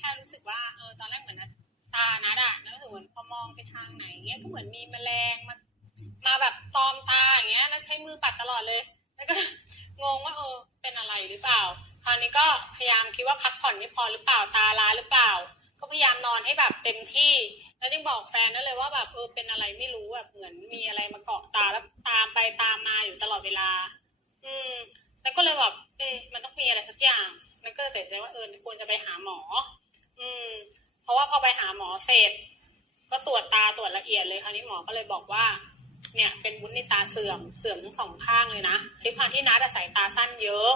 แค่รู้สึกว่าเออตอนแรกเหมือนนะตานัดอะแล้วรู้สึกเหมือนพอมองไปทางไหนเงี้ยก็เหมือนมีแมลงมามาแบบตอมตาอย่างเงี้ยแล้วใช้มือปัดตลอดเลย แล้วก็งงว่าเออเป็นอะไรหรือเปล่าคราวนี้ก็พยายามคิดว่าพักผ่อนไม่พอหรือเปล่าตาล้าหรือเปล่า ก็พยายามนอนให้แบบเต็มที่แล้วยังบอกแฟนนั่นเลยว่าแบบเออเป็นอะไรไม่รู้แบบเหมือนมีอะไรมาเกาะตาแล้วตามไปตามมาอยู่ตลอดเวลา อืม แล้วก็เลยแบบเอ๊ะมันต้องมีอะไรสักอย่าง มันก็เลยตัดสินใจว่าเออควรจะไปหาหมอ อืม เพราะว่าพอไปหาหมอเสร็จ ก็ตรวจตาตรวจละเอียดเลยคราวนี้หมอก็เลยบอกว่า เนี่ยเป็นวุ้นในตาเสื่อมเสื่อมทั้งสองข้างเลยนะด้วยความที่นัดอะสายตาสั้นเยอะ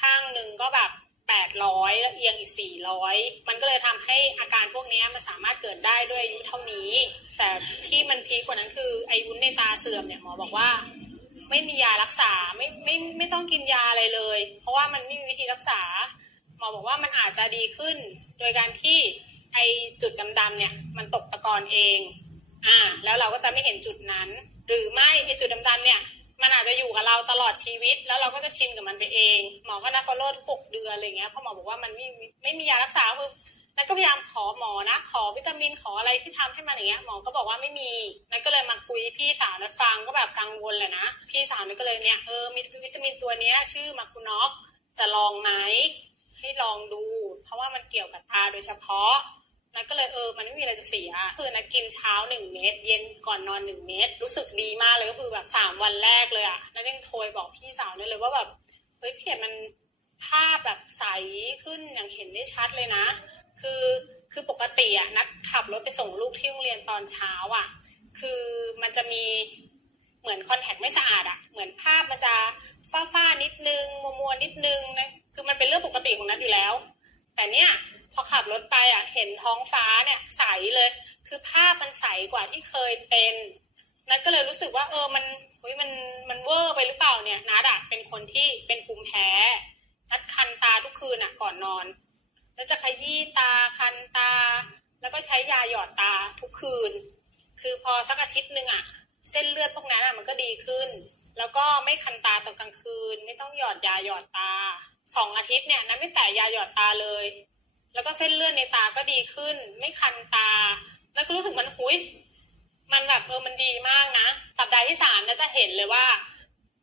ข้างหนึ่งก็แบบแปดร้อยแล้วเอียงอีกสี่ร้อยมันก็เลยทำให้อาการพวกเนี้ยมันสามารถเกิดได้ด้วยอายุเท่านี้ แต่ที่มันพีคกว่านั้นคือไอ้วุ้นในตาเสื่อมเนี่ยหมอบอกว่า ไม่มียารักษาไม่ไม่ไม่ต้องกินยาอะไรเลย เพราะว่ามันไม่มีวิธีรักษา หมอบอกว่ามันอาจจะดีขึ้น โดยการที่ไอจุดดำๆเนี่ยมันตกตะกอนเอง อ่า แล้วเราก็จะไม่เห็นจุดนั้น หรือไม่ไอจุดดำๆเนี่ยมันอาจจะอยู่กับเราตลอดชีวิต แล้วเราก็จะชินกับมันไปเอง หมอก็นัดฟอลโล่ทุกหกเดือนอะไรเงี้ยเพราะหมอบอกว่ามันไม่ไม่มียารักษาคือนันก็พยายามขอหมอนะ ขอวิตามินขออะไรที่ทำให้มันอย่างเงี้ยหมอก็บอกว่าไม่มีนันก็เลยมาคุยพี่สาวนัดฟังก็แบบกังวลแหละนะพี่สาวนันก็เลยเนี่ยเออมีวิตามินตัวเนี้ยชื่อมาคุนอกจะลองไหม ให้ลองดู เพราะว่ามันเกี่ยวกับตาโดยเฉพาะนัทก็เลยเออมันไม่มีอะไรจะเสีย คือนัทกินเช้าหนึ่งเม็ดเย็นก่อนนอนหนึ่งเม็ดรู้สึกดีมากเลยก็คือแบบสามวันแรกเลยอะนัทยังโทรบอกพี่สาวนั่เลยว่าแบบเฮ้ยเพี่เห็นมันภาพแบบใสขึ้นอย่างเห็นได้ชัดเลยนะ คือคือปกติอะนัทขับรถไปส่งลูกที่โรงเรียนตอนเช้าอะคือมันจะมีเหมือนคอนแทคไม่สะอาดอะเหมือนภาพมันจะฝ้าๆนิดนึงมัวๆนิดนึงนะ คือมันเป็นเรื่องปกติของนัทอยู่แล้ว แต่เนี่ยพอขับรถไปอะเห็นท้องฟ้าเนี่ยใสเลย คือภาพมันใสกว่าที่เคยเป็นนัทก็เลยรู้สึกว่าเออมันเฮ้ยมันมันเวอร์ไปหรือเปล่าเนี่ยนัดอะเป็นคนที่เป็นภูมิแพ้นัดคันตาทุกคืนอะก่อนนอน แล้วจะขยี้ตาคันตา แล้วก็ใช้ยาหยอดตาทุกคืน คือพอสักอาทิตย์หนึ่งอะ เส้นเลือดพวกนั้นอะมันก็ดีขึ้น แล้วก็ไม่คันตาตอนกลางคืน ไม่ต้องหยอดยาหยอดตา สองอาทิตย์เนี่ยนัทไม่แตะยาหยอดตาเลย แล้วก็เส้นเลือดในตาก็ดีขึ้น ไม่คันตา แล้วก็รู้สึกมันหุยมันแบบเออมันดีมากนะ สัปดาห์ที่สามก็จะเห็นเลยว่า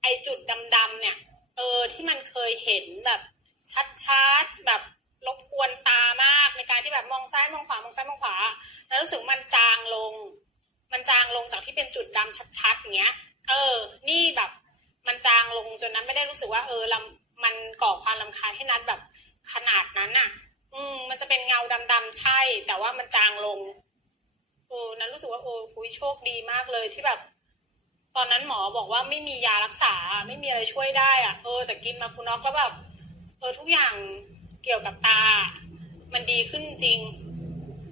ไอจุดดำๆเนี่ย เออที่มันเคยเห็นแบบชัดๆแบบรบกวนตามากในการที่แบบมองซ้ายมองขวามองซ้ายมองขวา แล้วรู้สึกมันจางลง มันจางลงจากที่เป็นจุดดำชัดๆอย่างเงี้ย เออ นี่แบบ มันจางลงจนนั้นไม่ได้รู้สึกว่า เออลำามลำคาญให้นัดแบบขนาดนั้นอะอืม มันจะเป็นเงาดำๆใช่ แต่ว่ามันจางลงโอ้นั้นรู้สึกว่าโอ้คุยโชคดีมากเลยที่แบบ ตอนนั้นหมอบอกว่าไม่มียารักษา ไม่มีอะไรช่วยได้อะเออแต่กินมาคุณน็อกก็แบบเออทุกอย่างเกี่ยวกับตา มันดีขึ้นจริง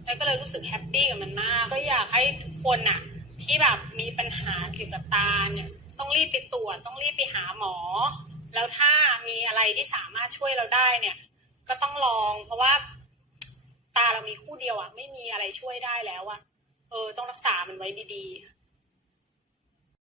แล้วก็เลยรู้สึกแฮปปี้กับมันมาก ก็อยากให้ทุกคนน่ะที่แบบมีปัญหาเกี่ยวกับตาเนี่ย ต้องรีบไปตรวจต้องรีบไปหาหมอ แล้วถ้ามีอะไรที่สามารถช่วยเราได้เนี่ย ก็ต้องลอง เพราะว่า ตาเรามีคู่เดียวอะไม่มีอะไรช่วยได้แล้วอะเออ ต้องรักษามันไว้ดีๆ